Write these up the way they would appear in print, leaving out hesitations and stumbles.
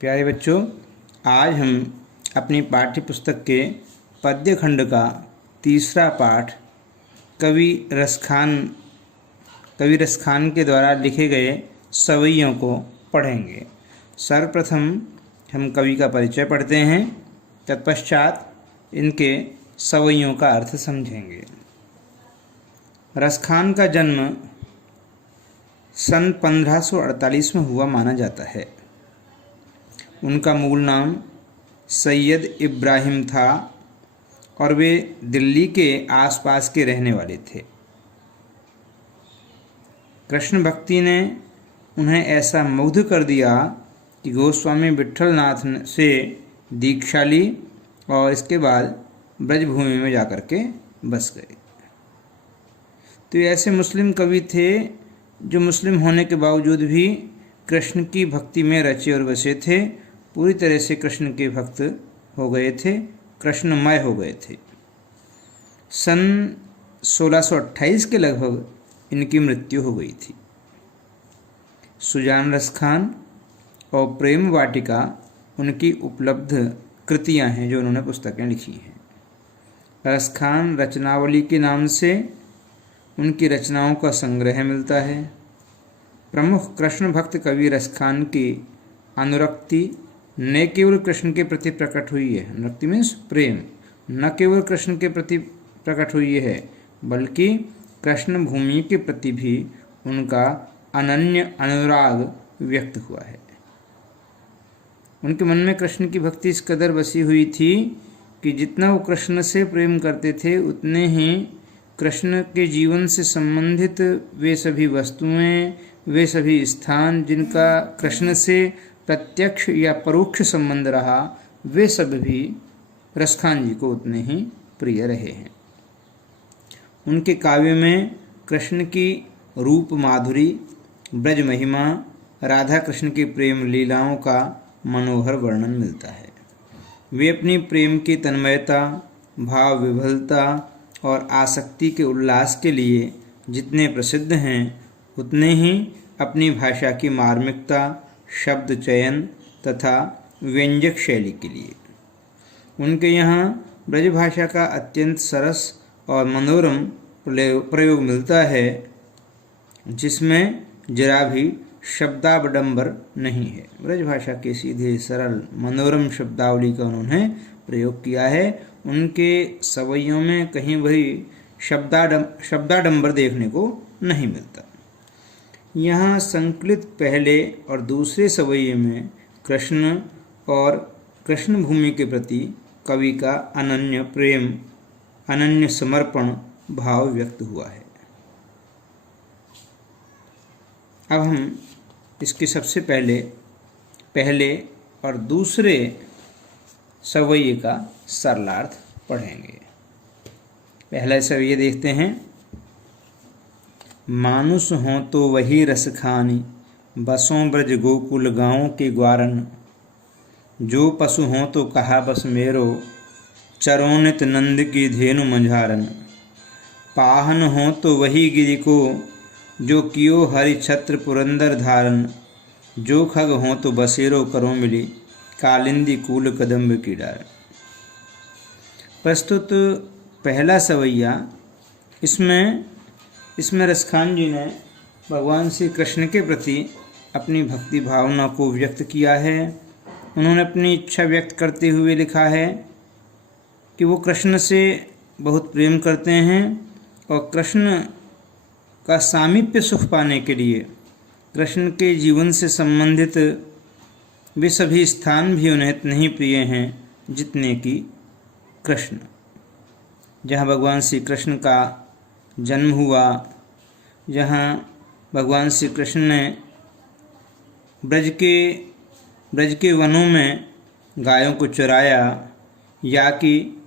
प्यारे बच्चों, आज हम अपनी पाठ्य पुस्तक के पद्य खंड का तीसरा पाठ कवि रसखान के द्वारा लिखे गए सवैयों को पढ़ेंगे। सर्वप्रथम हम कवि का परिचय पढ़ते हैं, तत्पश्चात इनके सवैयों का अर्थ समझेंगे। रसखान का जन्म सन 1548 में हुआ माना जाता है। उनका मूल नाम सैयद इब्राहिम था और वे दिल्ली के आसपास के रहने वाले थे। कृष्ण भक्ति ने उन्हें ऐसा मुग्ध कर दिया कि गोस्वामी विट्ठलनाथ से दीक्षा ली और इसके बाद ब्रजभूमि में जाकर के बस गए। तो ये ऐसे मुस्लिम कवि थे जो मुस्लिम होने के बावजूद भी कृष्ण की भक्ति में रचे और बसे थे। पूरी तरह से कृष्ण के भक्त हो गए थे, कृष्णमय हो गए थे। सन 1628 के लगभग इनकी मृत्यु हो गई थी। सुजान रसखान और प्रेम वाटिका उनकी उपलब्ध कृतियां हैं जो उन्होंने पुस्तकें लिखी हैं। रसखान रचनावली के नाम से उनकी रचनाओं का संग्रह मिलता है। प्रमुख कृष्ण भक्त कवि रसखान की अनुरक्ति न केवल कृष्ण के प्रति प्रकट हुई है, अनुरक्ति मीन्स प्रेम, न केवल कृष्ण के प्रति प्रकट हुई है बल्कि कृष्ण भूमि के प्रति भी उनका अनन्य अनुराग व्यक्त हुआ है। उनके मन में कृष्ण की भक्ति इस कदर बसी हुई थी कि जितना वो कृष्ण से प्रेम करते थे उतने ही कृष्ण के जीवन से संबंधित वे सभी वस्तुएं, वे सभी स्थान जिनका कृष्ण से प्रत्यक्ष या परोक्ष संबंध रहा, वे सब भी रसखान जी को उतने ही प्रिय रहे हैं। उनके काव्य में कृष्ण की रूप माधुरी, ब्रज महिमा, राधा कृष्ण की प्रेम लीलाओं का मनोहर वर्णन मिलता है। वे अपनी प्रेम की तन्मयता, भाव विभलता और आसक्ति के उल्लास के लिए जितने प्रसिद्ध हैं उतने ही अपनी भाषा की मार्मिकता, शब्द चयन तथा व्यंजक शैली के लिए। उनके यहाँ ब्रजभाषा का अत्यंत सरस और मनोरम प्रयोग मिलता है जिसमें जरा भी शब्दाबडंबर नहीं है। ब्रजभाषा के सीधे सरल मनोरम शब्दावली का उन्होंने प्रयोग किया है। उनके सवैयों में कहीं वही शब्दाडंबर देखने को नहीं मिलता। यहाँ संकलित पहले और दूसरे सवैये में कृष्ण और कृष्ण भूमि के प्रति कवि का अनन्य प्रेम, अनन्य समर्पण भाव व्यक्त हुआ है। अब हम इसके सबसे पहले और दूसरे सवैये का सरलार्थ पढ़ेंगे। पहला सवैया देखते हैं। मानुष हों तो वही रसखानी, बसों ब्रज गोकुल गाँव के ग्वारन। जो पशु हों तो कहा बस मेरो, चरोनित नंद की धेनु मंझारन। पाहन हों तो वही गिरि को, जो कियो हरि छत्र पुरंदर धारन। जो खग हों तो बसेरो करो मिली, कालिंदी कूल कदम्ब की डार। प्रस्तुत पहला सवैया, इसमें रसखान जी ने भगवान श्री कृष्ण के प्रति अपनी भक्ति भावना को व्यक्त किया है। उन्होंने अपनी इच्छा व्यक्त करते हुए लिखा है कि वो कृष्ण से बहुत प्रेम करते हैं और कृष्ण का सामीप्य सुख पाने के लिए कृष्ण के जीवन से संबंधित वे सभी स्थान भी उन्हें इतने ही प्रिय हैं जितने कि कृष्ण। जहाँ भगवान श्री कृष्ण का जन्म हुआ, जहाँ भगवान श्री कृष्ण ने ब्रज के वनों में गायों को चराया, या कि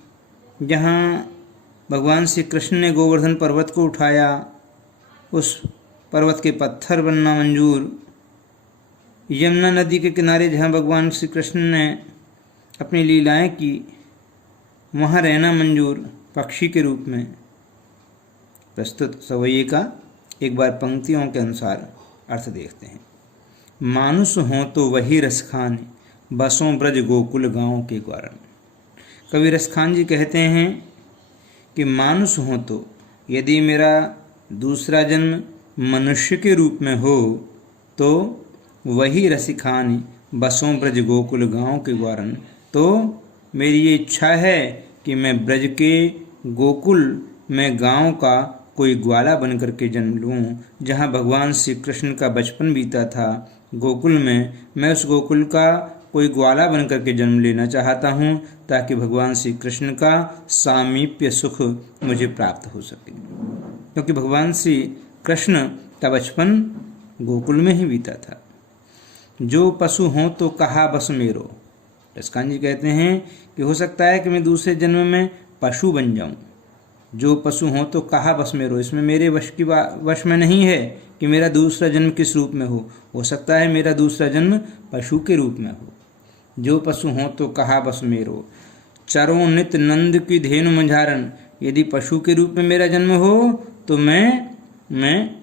जहाँ भगवान श्री कृष्ण ने गोवर्धन पर्वत को उठाया, उस पर्वत के पत्थर बनना मंजूर, यमुना नदी के किनारे जहाँ भगवान श्री कृष्ण ने अपनी लीलाएं की, वहाँ रहना मंजूर पक्षी के रूप में। प्रस्तुत सवैये का एक बार पंक्तियों के अनुसार अर्थ देखते हैं। मानुष हों तो वही रसखानी, बसों ब्रज गोकुल गाँव के ग्वारन। कवि रसखान जी कहते हैं कि मानुष हो तो यदि मेरा दूसरा जन्म मनुष्य के रूप में हो तो वही रसिखान बसों ब्रज गोकुल गाँव के ग्वारन। तो मेरी ये इच्छा है कि मैं ब्रज के गोकुल में गांव का कोई ग्वाला बन करके जन्म लूँ, जहाँ भगवान श्री कृष्ण का बचपन बीता था गोकुल में। मैं उस गोकुल का कोई ग्वाला बन करके जन्म लेना चाहता हूँ ताकि भगवान श्री कृष्ण का सामीप्य सुख मुझे प्राप्त हो सके, क्योंकि भगवान श्री कृष्ण का बचपन गोकुल में ही बीता था। जो पशु हों तो कहा बस मेरो। रसखान जी कहते हैं कि हो सकता है कि मैं दूसरे जन्म में पशु बन जाऊं। जो पशु हों तो कहा बस मेरो, इसमें मेरे वश में नहीं है कि मेरा दूसरा जन्म किस रूप में हो सकता है मेरा दूसरा जन्म पशु के रूप में हो। जो पशु हों तो कहा बस मेरो, चरों नित नंद की धेनु मंझारन। यदि पशु के रूप में मेरा जन्म हो तो मैं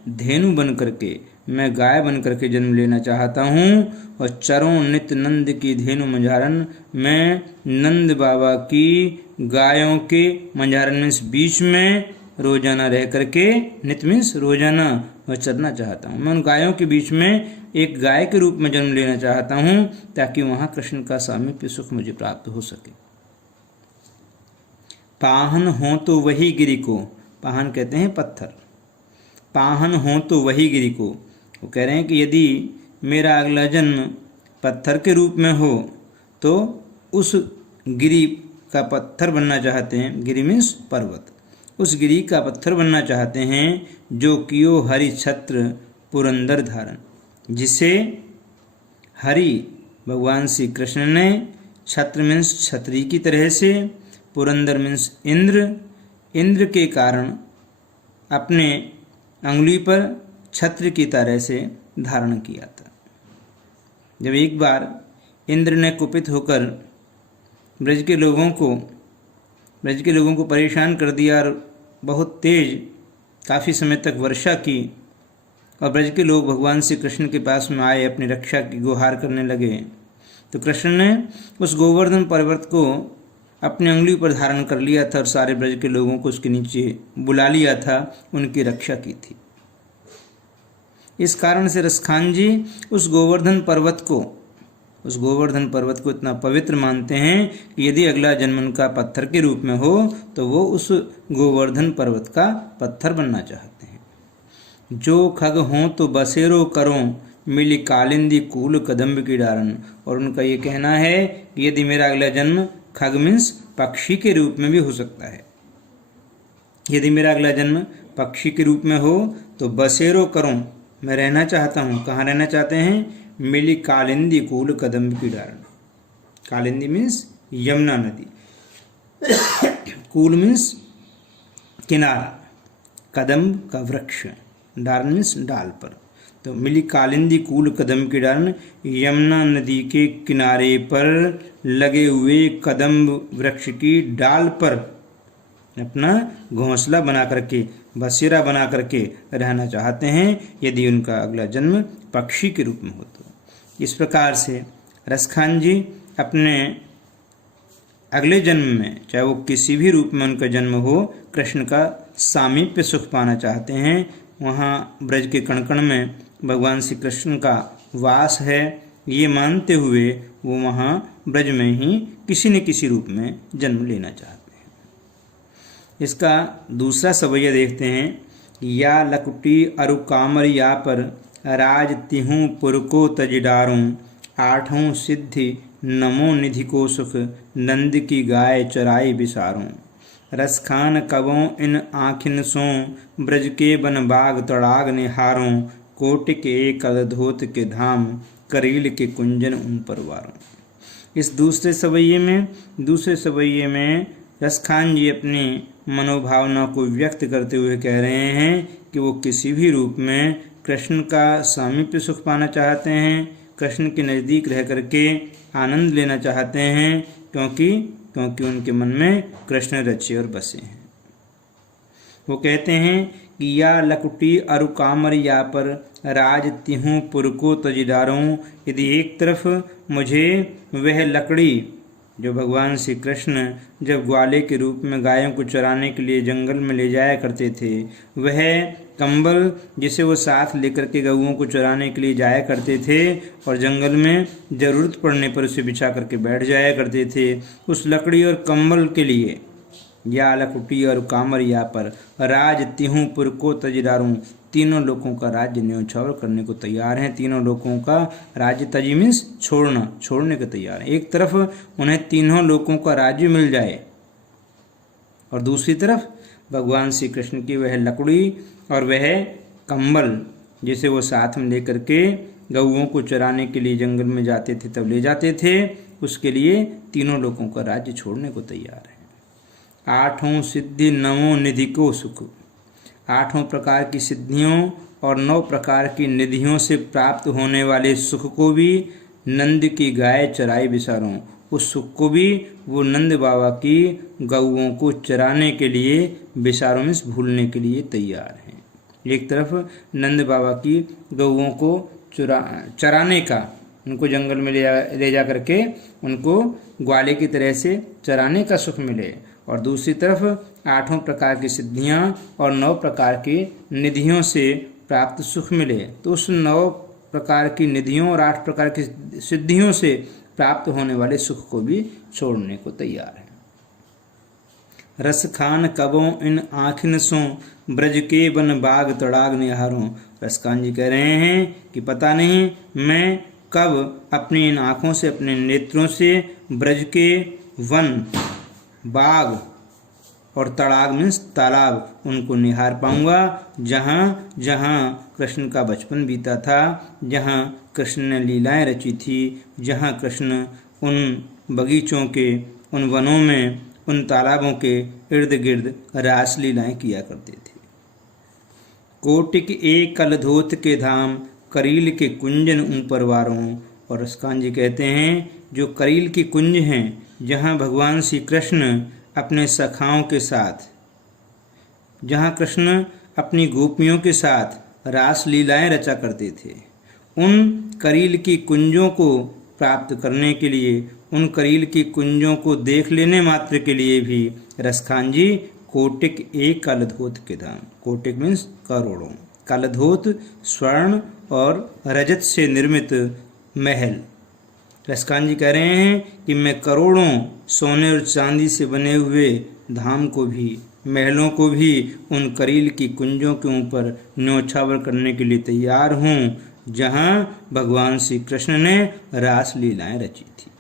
धेनु बन करके, मैं गाय बन करके जन्म लेना चाहता हूँ। और चरों नित नंद की धेनु मंझारन, मैं नंद बाबा की गायों के मंझारन मीन्स बीच में रोजाना रह करके, नित मीन्स रोजाना मैं चरना चाहता हूँ। मैं उन गायों के बीच में एक गाय के रूप में जन्म लेना चाहता हूँ ताकि वहाँ कृष्ण का सामीप्य सुख मुझे प्राप्त हो सके। पाहन हो तो वही गिरि को, पाहन कहते हैं पत्थर, पाहन हो तो वही गिरि को। वो कह रहे हैं कि यदि मेरा अगला जन्म पत्थर के रूप में हो तो उस गिरि का पत्थर बनना चाहते हैं। गिरि मीन्स पर्वत। उस गिरि का पत्थर बनना चाहते हैं जो कियो हरि छत्र पुरंदर धारण, जिसे हरि भगवान श्री कृष्ण ने छत्र मीन्स छत्री की तरह से, पुरंदर मीन्स इंद्र के कारण अपने अंगुली पर छत्र की तरह से धारण किया था। जब एक बार इंद्र ने कुपित होकर ब्रज के लोगों को परेशान कर दिया और बहुत तेज काफ़ी समय तक वर्षा की, और ब्रज के लोग भगवान श्री कृष्ण के पास में आए, अपनी रक्षा की गुहार करने लगे, तो कृष्ण ने उस गोवर्धन पर्वत को अपनी उंगली पर धारण कर लिया था और सारे ब्रज के लोगों को उसके नीचे बुला लिया था, उनकी रक्षा की थी। इस कारण से रसखान जी उस गोवर्धन पर्वत को इतना पवित्र मानते हैं कि यदि अगला जन्म उनका पत्थर के रूप में हो तो वो उस गोवर्धन पर्वत का पत्थर बनना चाहते हैं। जो खग हों तो बसेरो करो, मिली कालिंदी कूल कदम्ब की डारन। और उनका ये कहना है कि यदि मेरा अगला जन्म खग मीन्स पक्षी के रूप में भी हो सकता है। यदि मेरा अगला जन्म पक्षी के रूप में हो तो बसेरो करूं, मैं रहना चाहता हूँ। कहाँ रहना चाहते हैं? मिली कालिंदी कूल कदम्ब की डारन। कालिंदी मीन्स यमुना नदी, कूल मीन्स किनारा, कदम्ब का वृक्ष, डारन मीन्स डाल पर। तो मिली कालिंदी कूल कदम्ब की डारन, यमुना नदी के किनारे पर लगे हुए कदम्ब वृक्ष की डाल पर अपना घोंसला बना करके, बसेरा बना करके रहना चाहते हैं यदि उनका अगला जन्म पक्षी के रूप में हो तो। इस प्रकार से रसखान जी अपने अगले जन्म में, चाहे वो किसी भी रूप में उनका जन्म हो, कृष्ण का सामीप्य सुख पाना चाहते हैं। वहाँ ब्रज के कण-कण में भगवान श्री कृष्ण का वास है, ये मानते हुए वो वहाँ ब्रज में ही किसी न किसी रूप में जन्म लेना चाहते हैं। इसका दूसरा सवैया देखते हैं। या लकुटी अरु कामर या पर राज तिहूँ पुर को तजडारूं, आठों सिद्धि नमो निधि को सुख, नंद की गाय चराई बिसारूं। रसखान कबों इन आँखिन सों, ब्रज के बन बाग तड़ाग निहारों, कोटि के कलधोत के धाम, करील के कुंजन उन पर वारों। इस दूसरे सवैये में रसखान जी अपनी मनोभावना को व्यक्त करते हुए कह रहे हैं कि वो किसी भी रूप में कृष्ण का सामीप्य सुख पाना चाहते हैं, कृष्ण के नज़दीक रह करके आनंद लेना चाहते हैं, क्योंकि उनके मन में कृष्ण रचे और बसे हैं। वो कहते हैं किया लकुटी अरु कामर या पर राज तिहूँ पुर को तजिदारों। यदि एक तरफ मुझे वह लकड़ी जो भगवान श्री कृष्ण जब ग्वाले के रूप में गायों को चराने के लिए जंगल में ले जाया करते थे, वह कंबल जिसे वो साथ लेकर के गऊओं को चराने के लिए जाया करते थे और जंगल में ज़रूरत पड़ने पर उसे बिछा करके बैठ जाया करते थे, उस लकड़ी और कंबल के लिए या लकुटी और कामर या पर राज तिहूँ पुर को तजिदारूँ, तीनों लोगों का राज्य न्योछावर करने को तैयार हैं। तीनों लोगों का राज्य, तजी मीन्स छोड़ने को तैयार है। एक तरफ उन्हें तीनों लोगों का राज्य मिल जाए और दूसरी तरफ भगवान श्री कृष्ण की वह लकड़ी और वह कंबल जिसे वो साथ में लेकर के गऊओं को चराने के लिए जंगल में जाते थे तब ले जाते थे, उसके लिए तीनों लोगों का राज्य छोड़ने को तैयार है। आठों सिद्धि नवों निधि को सुख, आठों प्रकार की सिद्धियों और 9 प्रकार की निधियों से प्राप्त होने वाले सुख को भी नंद की गाय चराई बिसारों, उस सुख को भी वो नंद बाबा की गऊओं को चराने के लिए बिसारों में भूलने के लिए तैयार हैं। एक तरफ नंद बाबा की गऊओं को चराने का, उनको जंगल में ले जा करके उनको ग्वाले की तरह से चराने का सुख मिले, और दूसरी तरफ 8 प्रकार की सिद्धियां और 9 प्रकार की निधियों से प्राप्त सुख मिले। तो उस 9 प्रकार की निधियों और 8 प्रकार की सिद्धियों से प्राप्त होने वाले सुख को भी छोड़ने को तैयार है। रस खान कबों इन आँखिन सो ब्रज के बन बाग तड़ाग निहारों। रसखान जी कह रहे हैं कि पता नहीं मैं कब अपनी इन आँखों से, अपने नेत्रों से ब्रज के वन, बाग और तड़ाग मीन्स तालाब उनको निहार पाऊंगा, जहाँ जहाँ कृष्ण का बचपन बीता था, जहाँ कृष्ण ने लीलाएं रची थी, जहाँ कृष्ण उन बगीचों के, उन वनों में, उन तालाबों के इर्द गिर्द रास लीलाएं किया करते थे। कोटिक एक कलधोत के धाम करील के कुंजन ऊपर वारों। और रसखान जी कहते हैं जो करील की कुंज हैं, जहाँ भगवान श्री कृष्ण अपने सखाओं के साथ, जहाँ कृष्ण अपनी गोपियों के साथ रास लीलाएं रचा करते थे, उन करील की कुंजों को प्राप्त करने के लिए, उन करील की कुंजों को देख लेने मात्र के लिए भी रसखान जी कोटिक एक कालधोत के धाम, कोटिक मीन्स करोड़ों, कालधोत स्वर्ण और रजत से निर्मित महल। रसखान जी कह रहे हैं कि मैं करोड़ों सोने और चांदी से बने हुए धाम को भी, महलों को भी उन करील की कुंजों के ऊपर न्योछावर करने के लिए तैयार हूँ, जहाँ भगवान श्री कृष्ण ने रास लीलाएं रची थी।